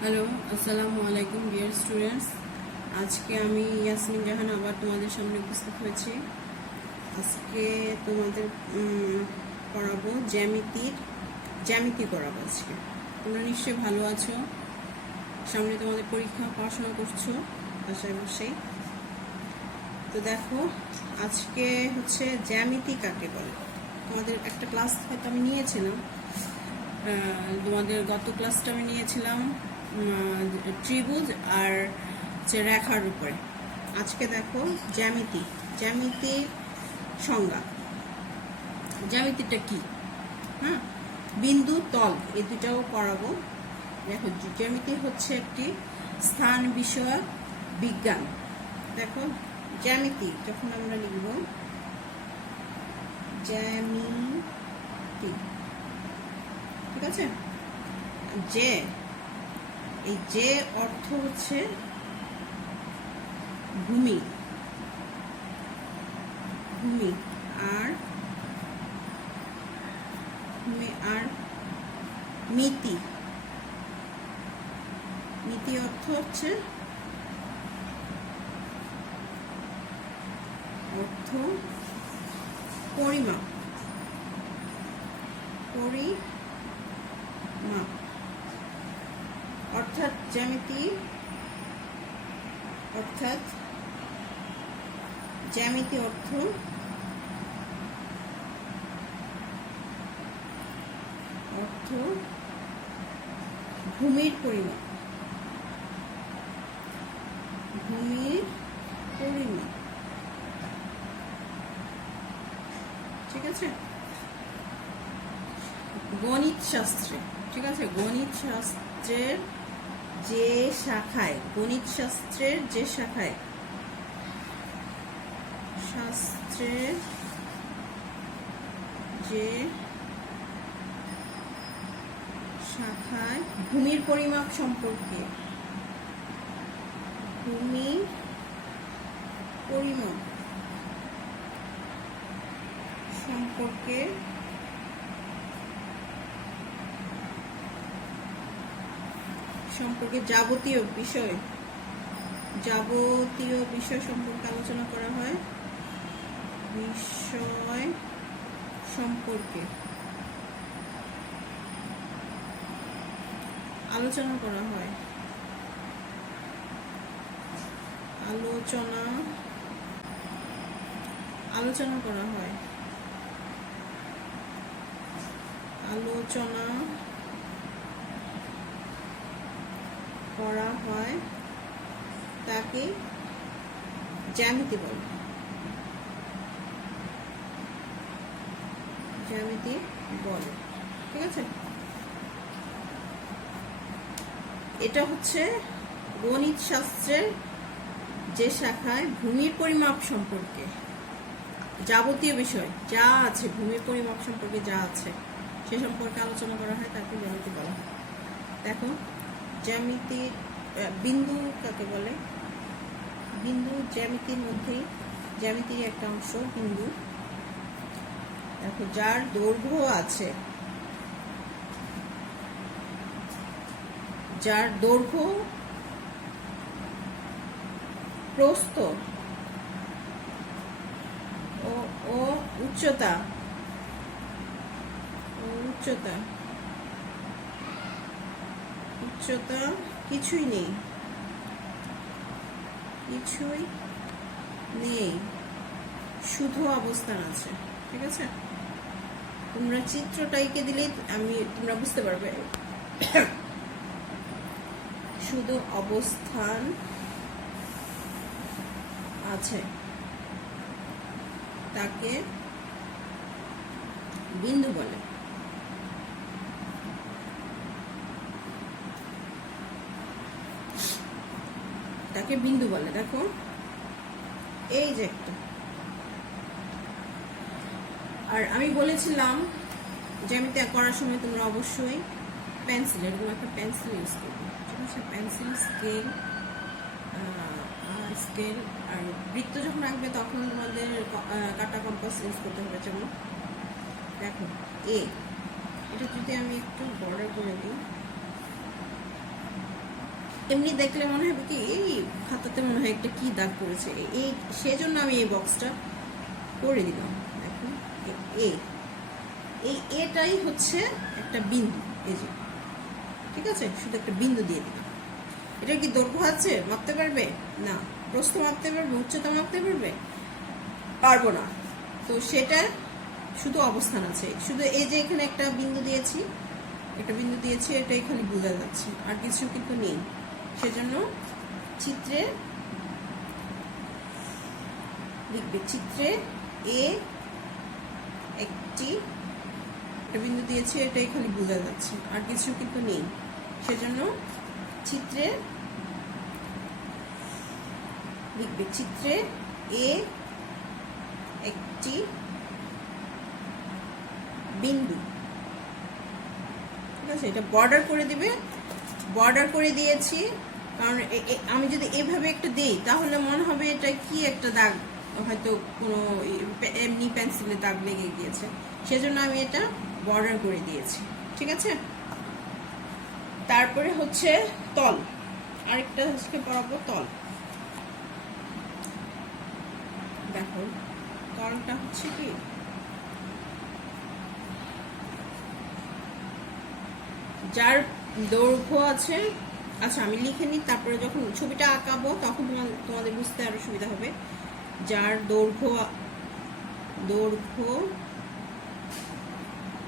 Hello, আসসালামু আলাইকুম dear students. আজকে আমি ইয়াসমিন জাহান আবার তোমাদের সামনে উপস্থিত হয়েছি। আজকে তোমাদের পড়াবো জ্যামিতি করাবো আজকে। তোমরা নিশ্চয়ই ভালো আছো, সামনে তোমাদের পরীক্ষা, পড়াশোনা করছো বাসায় বসেই। তো দেখো, আজকে হচ্ছে জ্যামিতি কাকে বলে। তোমাদের একটা ক্লাস হয়তো আমি নিয়েছিলাম, তোমাদের গত ক্লাসটা আমি নিয়েছিলাম ত্রিভুজ আর রেখার উপরে। আজকে দেখো জ্যামিতির সংজ্ঞা, জ্যামিতিটা কি, হ্যাঁ, বিন্দু তল এই দুটাও পড়াবো। দেখো, জ্যামিতি হচ্ছে একটি স্থান বিষয়ক বিজ্ঞান। দেখো, জ্যামিতি যখন আমরা লিখব জ্যামিতি, ঠিক আছে, এই যে অর্থ হচ্ছে ভূমি আর মিতি অর্থ হচ্ছে পরিমাপ। অর্থাৎ জ্যামিতি অর্থ ভূমির পরিমাপ, ঠিক আছে। গণিত শাস্ত্রের যে শাখায় ভূমির পরিমাপ সম্পর্কে যাবতীয় বিষয় সম্পর্কে আলোচনা করা হয়। আলোচনা করা হয় তাকে জ্যামিতি বলে। ঠিক আছে, এটা হচ্ছে গণিত শাস্ত্রের যে শাখায় ভূমির পরিমাপ সম্পর্কে যাবতীয় বিষয় যা আছে, ভূমির পরিমাপ সম্পর্কে যা আছে সে সম্পর্কে আলোচনা করা হয়, তাকে জ্যামিতি বলা হয়। দেখো, জ্যামিতির বিন্দু কাকে বলে? বিন্দু জ্যামিতির মধ্যেই জ্যামিতির একটা অংশ বিন্দু। দেখো, যার দৈর্ঘ্য আছে, প্রস্থ ও উচ্চতা কিছুই নেই, শুধু অবস্থান আছে। ঠিক আছে, তোমরা চিত্রটা এঁকে দিলেই তোমরা বুঝতে পারবে। শুধু অবস্থান আছে, তাকে বিন্দু বলে। দেখো, এই যে একটা, আর আমি বলেছিলাম জ্যামিতি করার সময় তোমরা অবশ্যই পেন্সিল, এরকম একটা পেন্সিল ইউজ করবে। ঠিক আছে, পেন্সিল, স্কেল আর বৃত্ত যখন আঁকবে তখন তোমাদের কাটা কম্পাস ইউজ করতে হবে। যেমন দেখো, এটা যদি আমি একটু বর্ডার করে দিই, এমনি দেখলে মনে হবে কি এই খাতাতে মনে হয় একটা কি দাগ পড়েছে, এই সেজন্য আমি এই বক্সটা করে দিলাম। দেখুন এই এটাই হচ্ছে একটা বিন্দু, এই যে, ঠিক আছে, শুধু একটা বিন্দু দিয়ে দিলাম। এটা কি দৈর্ঘ্য আছে, মাপতে পারবে না? প্রস্থ মাপতে পারবে, উচ্চতা মাপতে পারবে? পারবো না। তো সেটা শুধু অবস্থান আছে, শুধু এই যে এখানে একটা বিন্দু দিয়েছি, এটা এখানে বোঝা যাচ্ছে, আর কিছু কিন্তু নেই। সেজন্য চিত্রে লিখবে, চিত্রে এ একটা বিন্দু দিয়েছি, এটা এখানে বোঝা যাচ্ছে, আর কিছু কিন্তু নেই। সেজন্য চিত্রে লিখবে, চিত্রে এ একটি বিন্দু, ঠিক আছে। এটা বর্ডার করে দিবে, বর্ডার করে দিয়েছি, কারণ আমি যদি এভাবে একটা দেই তাহলে মনে হবে এটা কি একটা দাগ, হয়তো কোনো এমনি পেন্সিলে দাগ লেগে গিয়েছে, সেজন্য আমি এটা বর্ডার করে দিয়েছি, ঠিক আছে। তারপরে হচ্ছে তল, আরেকটা হচ্ছে পড়াবো তল। দেখো তলটা হচ্ছে কি, যার দৈর্ঘ্য আছে, আচ্ছা আমি লিখে নিই, তারপরে যখন ছবিটা আঁকাবো তখন তোমাদের বুঝতে আরো সুবিধা হবে। যার দৈর্ঘ্য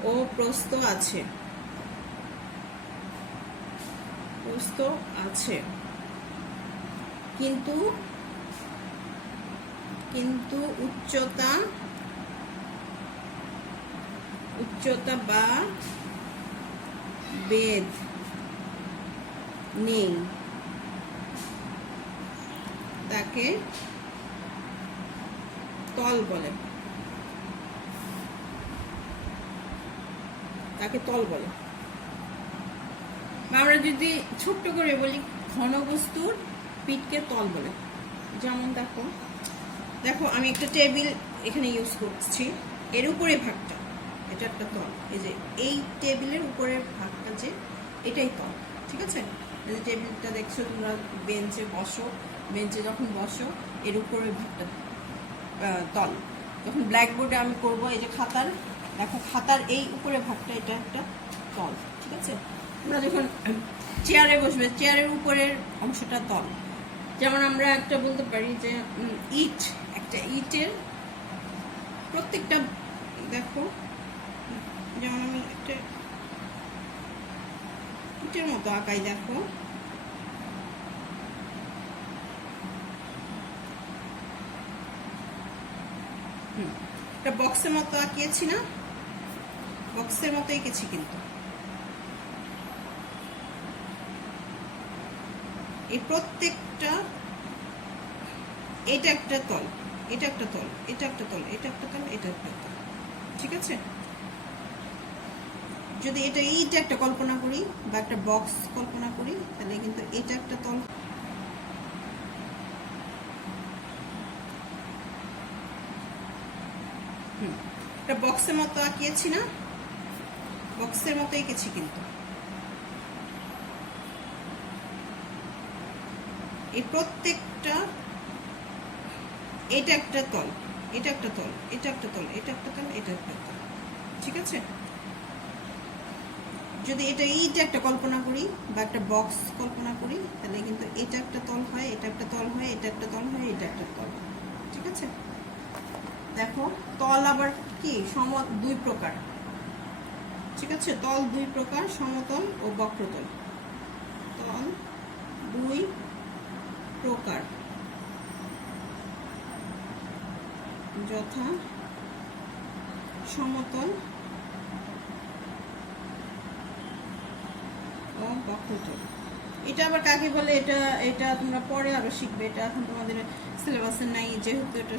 ও প্রস্থ আছে, কিন্তু উচ্চতা বা বেধ নেই, তাকে তল বলে, আমরা যদি ছোট্ট করে বলি, ঘনবস্তুর পিঠকে তল বলে। যেমন দেখো আমি একটা টেবিল এখানে ইউজ করছি, এর উপরে ভাগটা, এটা একটা তল। এই যে এই টেবিলের উপরের ভাগটা, যে এটাই তল, ঠিক আছে। এই যে টেবিলটা দেখছো তোমরা, বেঞ্চে যখন বসো এর উপরের ভাগটা তল। যখন ব্ল্যাকবোর্ডে আমি করব, এই যে খাতার, দেখো খাতার এই উপরের ভাগটা, এটা একটা তল, ঠিক আছে। আমরা যখন চেয়ারে বসবে, চেয়ারের উপরের অংশটা তল। যেমন আমরা একটা বলতে পারি যে একটা ইটের প্রত্যেকটা, দেখো যেমন আমি একটা ইটের মতো আঁকাই, দেখো একটা বক্সের মতো আঁকিয়েছি না, বক্সের মতো এঁকেছি, কিন্তু এই প্রত্যেকটা, এটা একটা তল, এটা একটা তল, এটা একটা তল, এটা একটা তল, এটা একটা তল, ঠিক আছে। যদি এইটা একটা কল্পনা করি বা একটা বক্স কল্পনা করি, তাহলে কিন্তু এটা একটা তল। একটা বক্সের মতো আঁকিয়েছি না, বক্সের মতো এঁকেছি, কিন্তু এই প্রত্যেকটা, এটা একটা তল, এটা একটা তল, এটা একটা তল, এটা একটা তল, এটা একটা তল, ঠিক আছে। যদি এইটা একটা কল্পনা করি বা একটা বক্স কল্পনা করি, তাহলে কিন্তু এটা একটা তল হয়, এটা একটা তল হয়, এটা একটা তল হয়, এটা একটা তল, ঠিক আছে। দেখো তল আবার কি, দুই প্রকার, ঠিক আছে। তল দুই প্রকার, সমতল ও বক্রতল। তল দুই প্রকার, যথা সমতল ও বক্রতল। এটা আবার কাকে বলে, এটা তোমরা পরে আরো শিখবে, এটা এখন তোমাদের সিলেবাসে নাই, যেহেতু এটা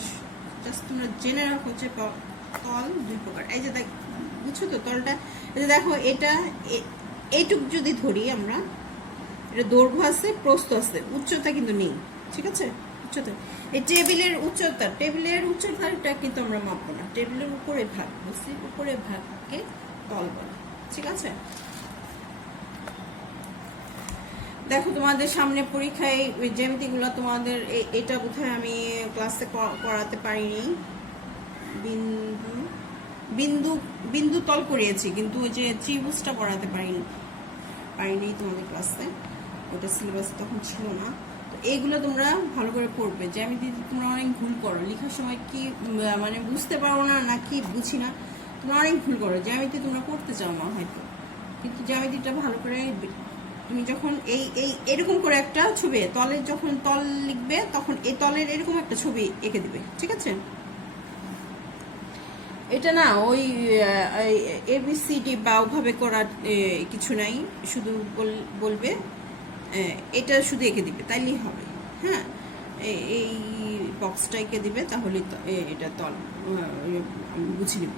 জাস্ট তোমরা জেনে রাখো যে তল দুই প্রকার। এই যে বুঝছো তো তলটা, এই যে দেখো এটা এইটুক যদি ধরি আমরা, এটা দৈর্ঘ্য আছে, প্রস্থ আছে, উচ্চতা কিন্তু নেই, ঠিক আছে। উচ্চতা, এই টেবিলের উচ্চতাটা কিন্তু আমরা মাপবো না, টেবিলের উপরে ভাগ, বুঝছি, উপরে ভাগকে তল বলে, ঠিক আছে। দেখো তোমাদের সামনে পরীক্ষায় জ্যামিতিগুলো তোমাদের এটা বোধহয় আমি ক্লাসে করাতে পারিনি। বিন্দু বিন্দু বিন্দু তল করিয়েছি, কিন্তু ওই যে ত্রিভুজটা করাতে পারিনি তোমাদের ক্লাসে, ওটা সিলেবাস তখন ছিল না। তো এইগুলো তোমরা ভালো করে পড়বে। জ্যামিতি তোমরা অনেক ভুল করো, লেখার সময় কি মানে বুঝতে পারো না নাকি বুঝি না, তোমরা অনেক ভুল করো। জ্যামিতি তোমরা করতে চাও না হয়তো, কিন্তু জ্যামিতিটা ভালো করে তুমি যখন এই এরকম করে একটা ছবি তলের যখন তল লিখবে তখন এই তলের এরকম একটা ছবি এঁকে দিবে, ঠিক আছে? এটা না ওই এবিসিডি বা ওভাবে করার কিছু নাই, শুধু বলবে এটা শুধু এঁকে দিবে, তাইলেই হবে। হ্যাঁ, এই বক্সটা এঁকে দিবে, তাহলে এটা তল বুঝে নিব।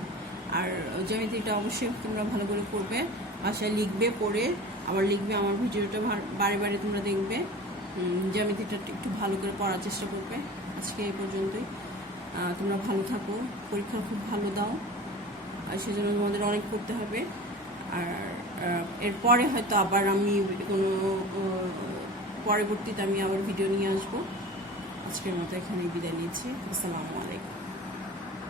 আর জ্যামিতিটা অবশ্যই তোমরা ভালো করে করবে, বাসায় লিখবে, পড়ে আবার লিখবে। আমার ভিডিওটা বারে বারে তোমরা দেখবে, জ্যামিতিটা একটু ভালো করে পড়ার চেষ্টা করবে। আজকে এই পর্যন্তই। তোমরা ভালো থাকো, পরীক্ষা খুব ভালো দাও, আর সেজন্য তোমাদের অনেক করতে হবে। আর এরপরে হয়তো আবার আমি কোনো পরবর্তীতে আমি আবার ভিডিও নিয়ে আসবো। আজকের মতো এখানেই বিদায় নিচ্ছি। আসসালামু আলাইকুম।